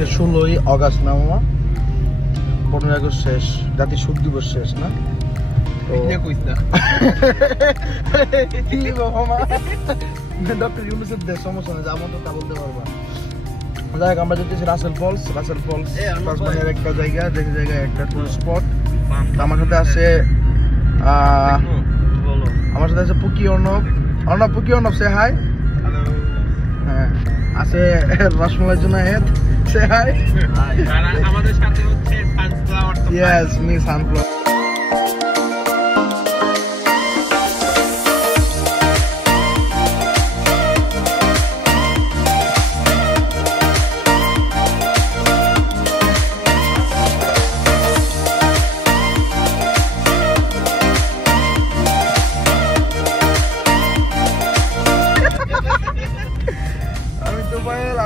আজকে 16ই আগস্ট না মামা, 15 আগস্ট শেষ, জাতীয় শোক দিবস শেষ না? তো কি মামা, ডক্টর ইউনুসের দেশ, সমস্যা নেই, যেমন তো তা বলতে পারবা। যাই হোক, আমরা যেতেছি রাসেল ফলস তাসমানিয়ার একটা জায়গা, যে জায়গায় একটা টুরিস্ট স্পট। আমার সাথে আছে পুকি অর্ণব। পুকি অর্ণব, সে হাই। হ্যাঁ, আছে রসমালাই জুনায়েদ, সে হাই। আমাদের সাথে হচ্ছে সানফ্লাওয়ার। Yes, me sunflower.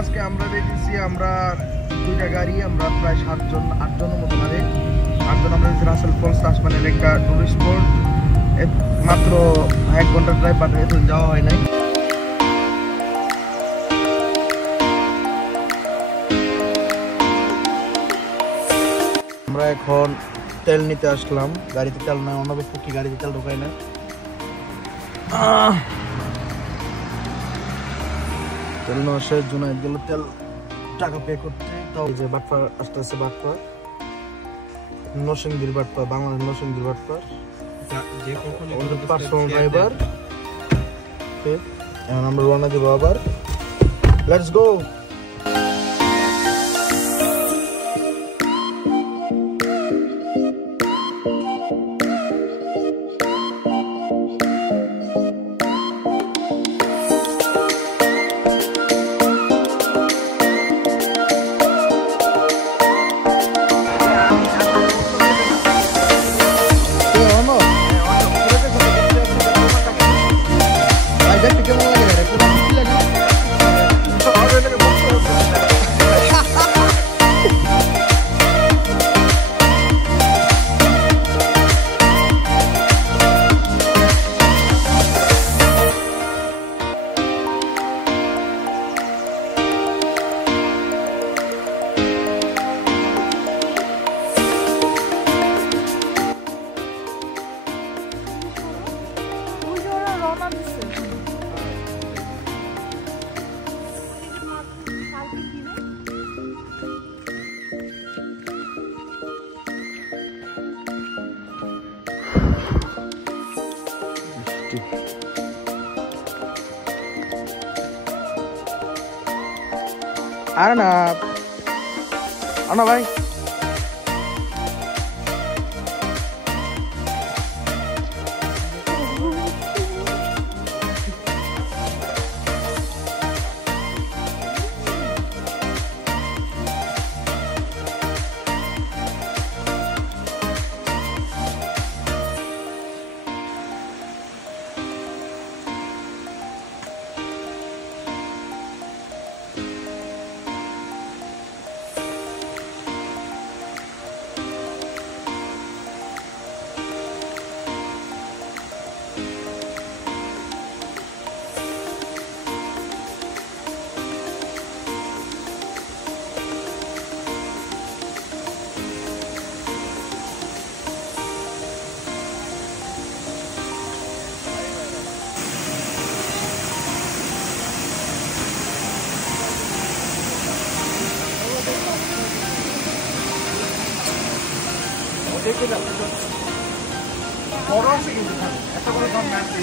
আজকে আমরা দেখেছি, আমরা দুইটা গাড়ি, আমরা প্রায় 8জনের মতো হবে। 8জন আমরা রাসেল ফলস, তাসমানিয়ার একটা টুরিস্ট স্পট, মাত্র 1 ঘন্টার ড্রাইভ, বাট এখন যাওয়া হয় নাই। আমরা এখন তেল নিতে আসলাম, গাড়িতে তেল নাই, অন্য কি গাড়িতে তেল ঢোকায় না। তেল নেওয়া শেষ, জুনায়েদ গেল তেল টাকা পে করতে। তাও যে বাটপার আসতেছে, বাটপার নরসিংদীর বাটপার, বাংলাদেশ নরসিংদীর বাটপার, পার্সোনাল ড্রাইভার। এখন আমরা রওনা দেবো আবার, লেটস গো। আনা ভাই, দেখে যাও বড় আছে কিন্তু একটা করে দাম আছে।